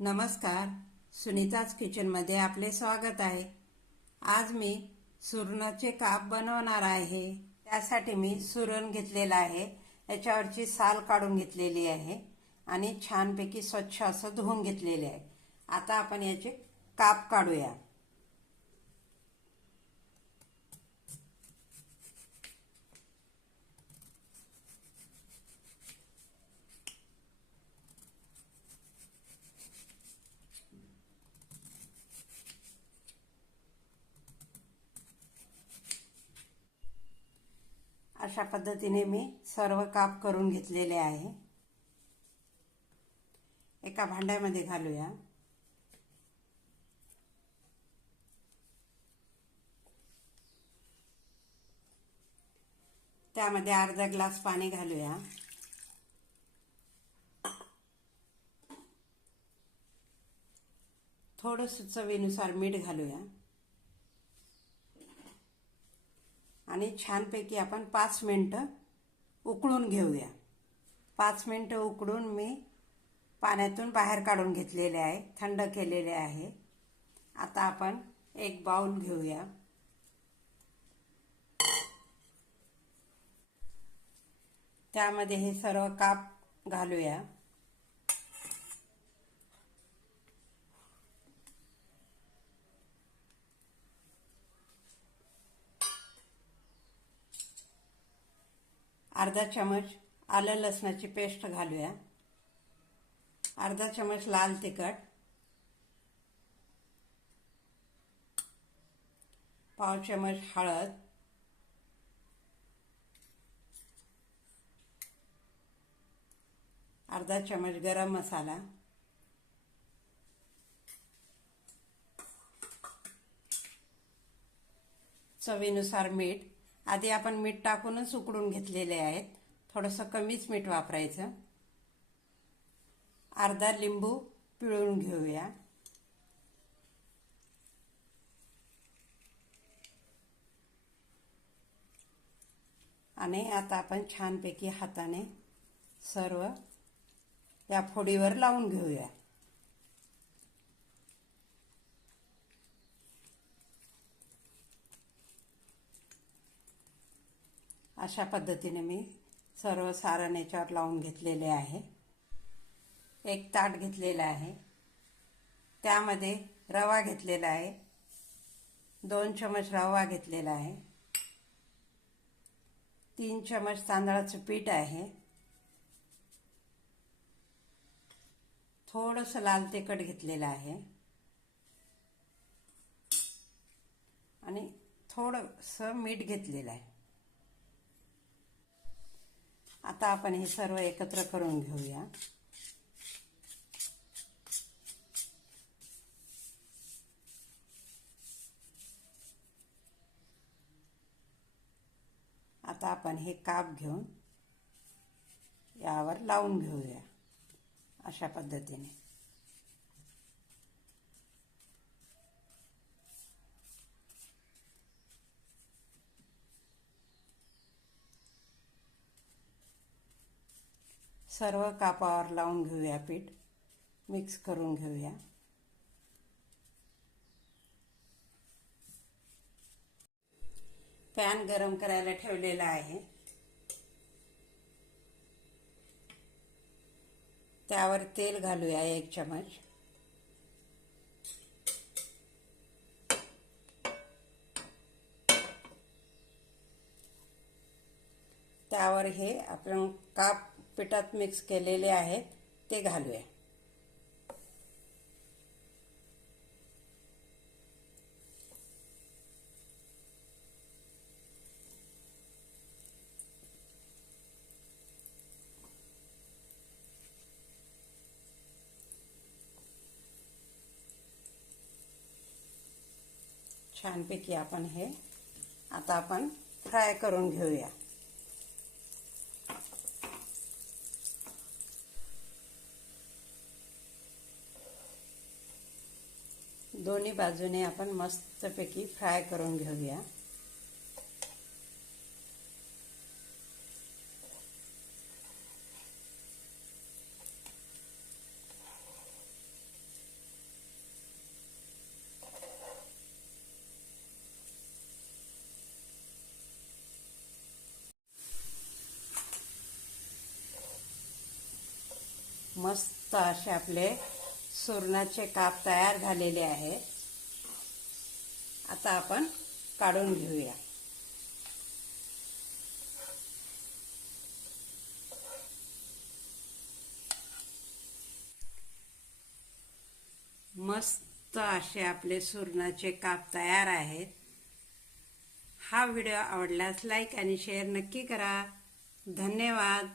नमस्कार. सुनीताज किचनमध्ये आपले स्वागत आहे. आज मी सुरणाचे काप बनवणार आहे. त्यासाठी मी सुरण घेतलेला आहे. याच्यावरची साल काढून घेतलेली आहे आणि छानपैकी स्वच्छ असं धुवून घेतलेले आहे. आता आपण याचे काप काढूया. अशा पद्धतीने मी सर्व काप करून घेतलेले आहे. एका भांड्यामध्ये घालूया. त्यामध्ये अर्धा ग्लास पाणी घालूया. थोडंसं चवीनुसार मीठ घालूया. आणि छानपैकी आपण पाच मिनटं उकळून घेऊया. पाच मिनटं उकळून मी पाण्यातून बाहेर काढून घेतलेले आहे थंड केलेले आहे. आता आपण एक बाउल घेऊया. त्यामध्ये हे सर्व काप घालूया. अर्धा चमच आलं लसणाची पेस्ट घालूया. अर्धा चमच लाल तिखट. पाव चमच हळद. अर्धा चमच गरम मसाला. चवीनुसार मीठ. आधी आपण मीठ टाकूनच उकडून घेतलेले आहेत. थोडंसं कमीच मीठ वापरायचं. अर्धा लिंबू पिळून घेऊया. आणि आता आपण छानपैकी हाताने सर्व या फोडीवर लावून घेऊया. अशा पद्धतीने मी सर्व सारण याच्यावर लावून घेतलेले आहे. एक ताट घेतलेला आहे. त्यामध्ये रवा घेतलेला आहे. दोन चमच रवा घेतलेला आहे. तीन चमच तांदळाचं पीठ आहे. थोडंसं लाल तिखट घेतलेलं आहे. आणि थोडंसं मीठ घेतलेलं आहे. आता आपण हे सर्व एकत्र करून घेऊया. आता आपण हे काप घेऊन यावर लावून घेऊया अशा पद्धतीने. सर्व कापावर लावून घेऊया पीठ. मिक्स करून घेऊया. पॅन गरम करायला ठेवलेला आहे. त्यावर तेल घालूया एक चमच त्यावर हे आपण काप पिठात मिक्स केलेले आहेत ते छानपैकी आता आपण करून घेऊया. दोन्ही बाजूने आपण मस्तपैकी फ्राय करून घेऊया. मस्त असे आपले सुरणाचे काप तयार झालेले आहे आता आपण काढून घेऊया. मस्त असे आपले सुरणाचे काप तयार आहेत. हा व्हिडिओ आवडल्यास लाईक आणि शेअर नक्की करा. धन्यवाद.